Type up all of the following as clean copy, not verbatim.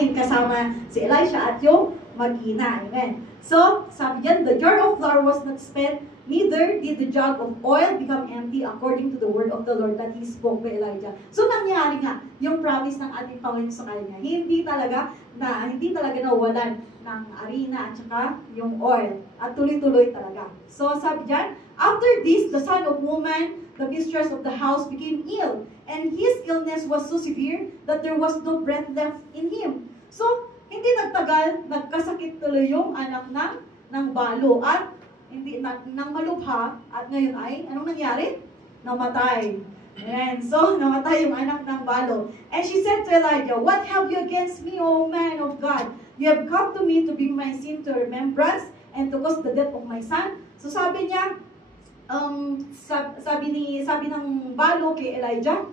kumain kasama si Elisha at yung mag-ina. Amen. So, sabi diyan, the jar of flour was not spent, neither did the jug of oil become empty according to the word of the Lord that He spoke by Elijah. So, nangyari nga yung promise ng ating Panginoon sa kanya. Hindi talaga nawalan ng arena at saka yung oil. At tuloy-tuloy talaga. So, sabi diyan, after this, the son of woman, the mistress of the house, became ill. And his illness was so severe that there was no breath left in him. So, hindi nagtagal, nagkasakit tuloy yung anak ng balo at hindi nang malubha at ngayon ay anong nangyari? Namatay. Ayan. So, namatay yung anak ng balo. And she said to Elijah, "What have you against me, O man of God? You have come to me to bring my sin to remembrance and to cause the death of my son." So, sabi niya, sabi ng balo kay Elijah,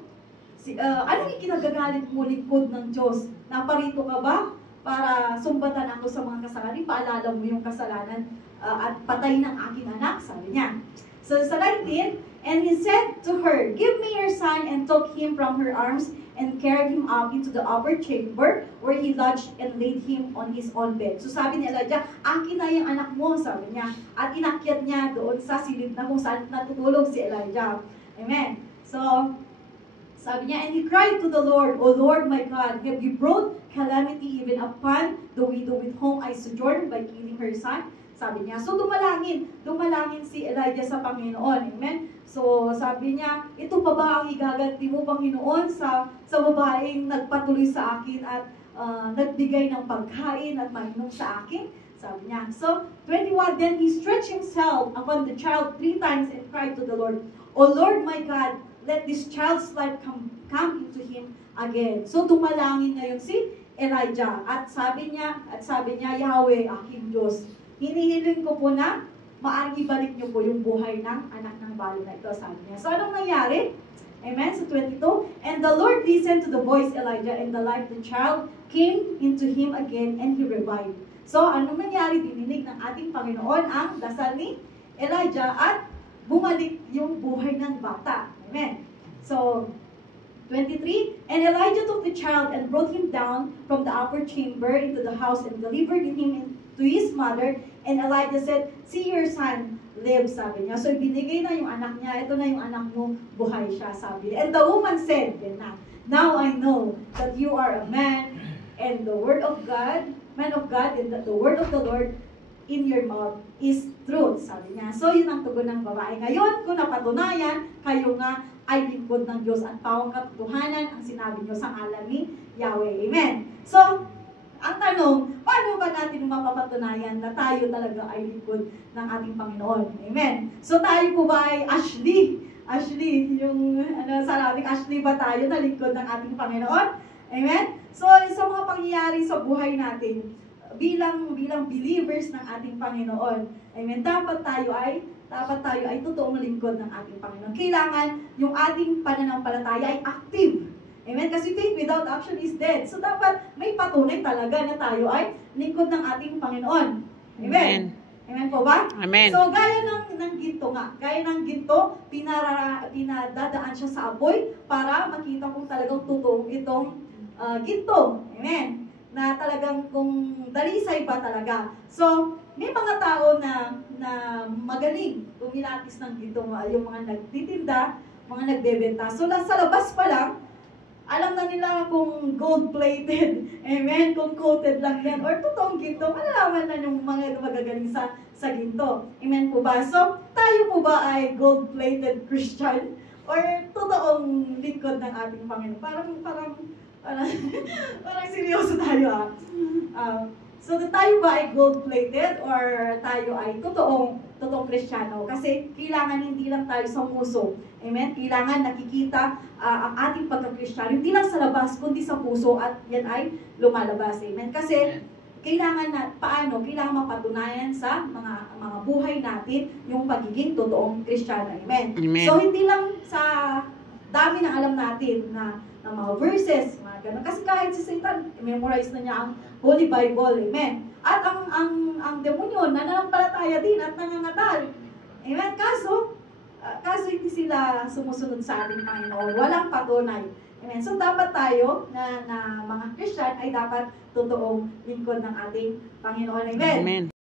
anong ikinagagalit mo lingkod ng Diyos? Naparito ka ba para sumbatan ako sa mga kasalanan? Paalala mo yung kasalanan at patay ng aking anak, sabi niya. So sa 19, and he said to her, "Give me your son," and took him from her arms and carried him up into the upper chamber where he lodged and laid him on his own bed. So sabi ni Elijah, "Akin na yung anak mo," sabi niya. At inakyat niya doon sa silid na kung saan natutulog si Elijah. Amen. So, sabi niya, and he cried to the Lord, "O Lord my God, have you brought calamity even upon the widow with whom I sojourned by killing her son?" Sabi niya. So dumalangin si Elijah sa Panginoon. Amen? So sabi niya, ito pa ba ang igaganti mo, Panginoon, sa babaeng nagpatuloy sa akin at nagbigay ng pagkain at mainom sa akin? Sabi niya. So 21, then he stretched himself upon the child 3 times and cried to the Lord, "O Lord my God, let this child's life come into him again." So dumalangin ngayon si Elijah at sabi niya, Yahweh, aking Diyos, hinihiling ko po na maaring ibalik niyo po yung buhay ng anak ng balo na ito, sabi niya. So anong nangyari? Amen? So 22, and the Lord listened to the voice Elijah, and the life of the child came into him again, and he revived. So anong nangyari? Dininig ng ating Panginoon ang dasal ni Elijah at bumalik yung buhay ng bata. Amen? So 23, and Elijah took the child and brought him down from the upper chamber into the house and delivered him to his mother. And Elijah said, "See, your son lives," sabi niya. So ibinigay na yung anak niya. Ito na yung anak mo, buhay siya, sabi niya. And the woman said, "Now I know that you are a man, and the word of God, man of God, and that the word of the Lord in your mouth is truth," sabi niya. So yun ang tugon ng babae. Ngayon, kung napatunayan, kayo nga ay lingkod ng Diyos at pawang katotohanan ang sinabi niyo sa ngalan ni Yahweh. Amen. So, ang tanong, paano ba natin mapapatunayan na tayo talaga ay lingkod ng ating Panginoon? Amen. So, tayo po ba ay Ashley, yung sarabing Ashley ba tayo na lingkod ng ating Panginoon? Amen. So, sa mga pangyayari sa buhay natin, bilang believers ng ating Panginoon, amen, dapat tayo ay totoong lingkod ng ating Panginoon. Kailangan yung ating pananampalataya ay active. Amen? Kasi faith without action is dead. So dapat may patunay talaga na tayo ay lingkod ng ating Panginoon. Amen? Amen po ba? Amen. So gaya ng ginto nga. Gaya ng ginto, pinadadaan siya sa apoy para makita kung talagang totoo itong ginto. Amen? Na talagang kung dalisay ba talaga. So, may mga tao na magaling tumilatis ng ginto, yung mga nagtitinda, mga nagbebenta. So, sa labas pa lang, alam na nila kung gold-plated, amen, kung coated lang yan, or totoong ginto, malalaman na yung mga magagaling sa ginto. Amen po ba? So, tayo po ba ay gold-plated Christian? Or totoong lingkod ng ating Panginoon? Parang seryoso tayo so tayo ba ay gold-plated or tayo ay totoong Kristiyano? Kasi kailangan hindi lang tayo sa puso. Amen? Kailangan nakikita ang ating pagka-Kristiyano. Hindi lang sa labas, kundi sa puso at yan ay lumalabas. Amen? Kasi kailangan kailangan mapatunayan sa mga buhay natin yung pagiging totoong Kristiyano. Amen? Amen. So hindi lang sa dami na alam natin na mga verses, mga ganun. Kasi kahit si Satan, memorize na niya ang Holy Bible. Amen. At ang demonyo, nananampalataya din at nangangatal. Amen. Kaso hindi sila sumusunod sa ating Panginoon. Walang patunay Amen. So dapat tayo na mga Christian ay dapat totoong lingkod ng ating Panginoon. Amen. Amen.